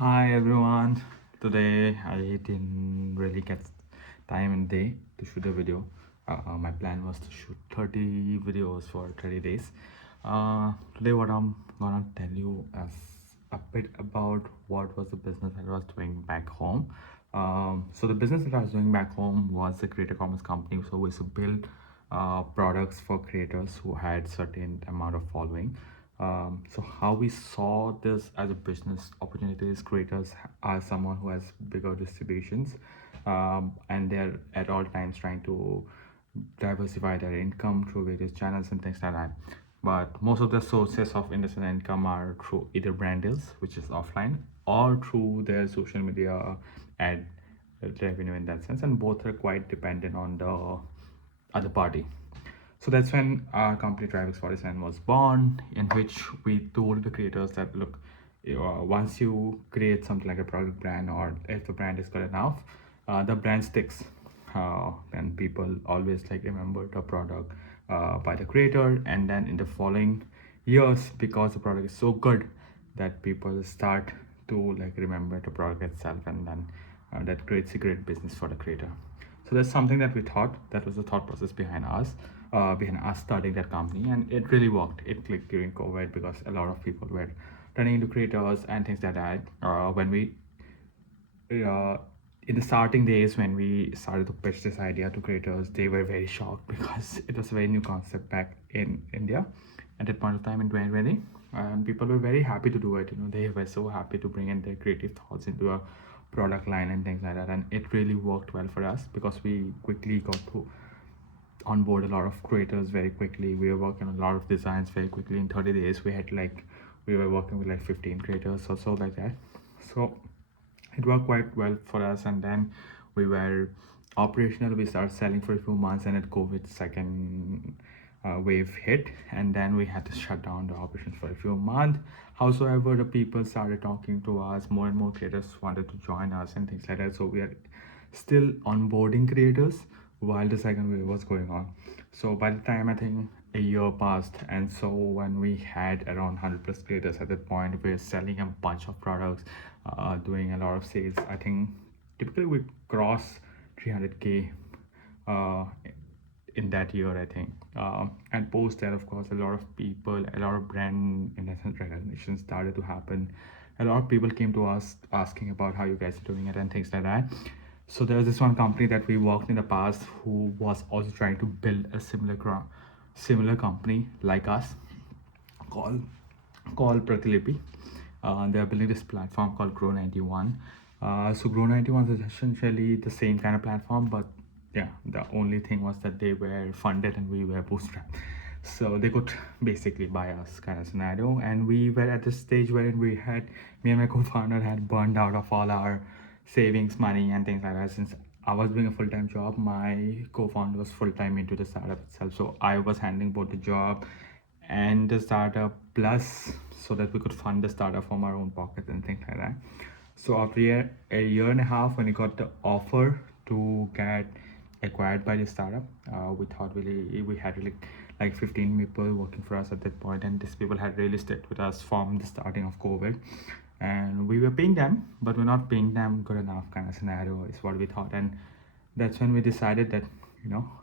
Hi everyone. Today I didn't really get time and day to shoot a video. My plan was to shoot 30 videos for 30 days. Today what I'm gonna tell you is a bit about what was the business that I was doing back home. So the business that I was doing back home was a creator commerce company. So we used to build products for creators who had certain amount of following. So how we saw this as a business opportunity is creators are someone who has bigger distributions, and they're at all times trying to diversify their income through various channels and things like that. But most of the sources of industry income are through either brand deals, which is offline, or through their social media ad revenue in that sense, and both are quite dependent on the other party. So that's when our company Trivix 47 was born, in which we told the creators that look, once you create something like a product brand, or if the brand is good enough, the brand sticks, and people always like remember the product by the creator, and then in the following years, because the product is so good, that people start to like remember the product itself, and then that creates a great business for the creator. So that's something that we thought, that was the thought process behind us starting that company, and it really worked. It clicked during COVID because a lot of people were turning into creators and things like that. When we In the starting days when we started to pitch this idea to creators, they were very shocked because it was a very new concept back in India at that point of time in 2020, and people were very happy to do it. They were so happy to bring in their creative thoughts into a product line and things like that, and it really worked well for us because we quickly got to onboard a lot of creators very quickly. We were working on a lot of designs very quickly. In 30 days we were working with like 15 creators or so, like that. So it worked quite well for us, and then we were operational. We started selling for a few months, and at COVID second wave hit, and then we had to shut down the operations for a few months. Howsoever, the people started talking to us, more and more creators wanted to join us and things like that. So we are still onboarding creators while the second wave was going on. So by the time I think a year passed, and so when we had around 100 plus creators at that point, we were selling a bunch of products, doing a lot of sales. I think typically we cross 300K uh, in that year, I think. And post that, of course, a lot of people, a lot of brand investment recognition started to happen. A lot of people came to us asking about how you guys are doing it and things like that. So there was this one company that we worked in the past who was also trying to build a similar company like us, called Pratilipi. They are building this platform called Grow 91. So Grow 91 is essentially the same kind of platform, but yeah, the only thing was that they were funded and we were bootstrapped. So they could basically buy us, kind of scenario. And we were at this stage where me and my co-founder had burned out of all our savings money and things like that. Since I was doing a full-time job, my co-founder was full-time into the startup itself. So I was handling both the job and the startup plus, so that we could fund the startup from our own pockets and things like that. So after a year and a half, when we got the offer to get acquired by the startup, we thought we had really like 15 people working for us at that point, and these people had really stayed with us from the starting of COVID, and we were paying them, but we're not paying them good enough, kind of scenario is what we thought. And that's when we decided that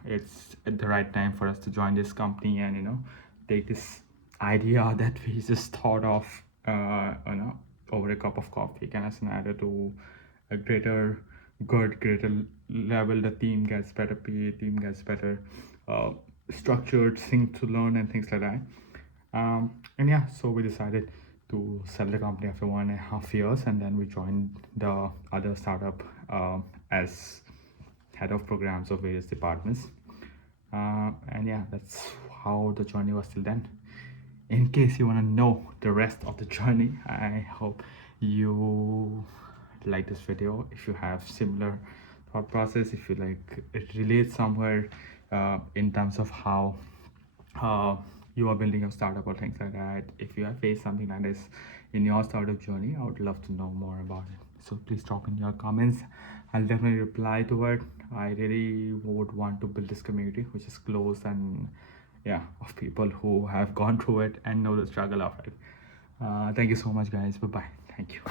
it's at the right time for us to join this company, and take this idea that we just thought of over a cup of coffee, kind of scenario, to a greater level. The team gets better pay, team gets better uh, structured things to learn and things like that. And yeah, so we decided to sell the company after 1.5 years, and then we joined the other startup as head of programs of various departments. And yeah, that's how the journey was till then. In case you want to know the rest of the journey, I hope you like this video. If you have similar thought process, if you like it relates somewhere in terms of how you are building a startup or things like that, if you have faced something like this in your startup journey, I would love to know more about it. So please drop in your comments. I'll definitely reply to it. I really would want to build this community which is close, and yeah, of people who have gone through it and know the struggle of it. Thank you so much, guys. Bye bye. Thank you.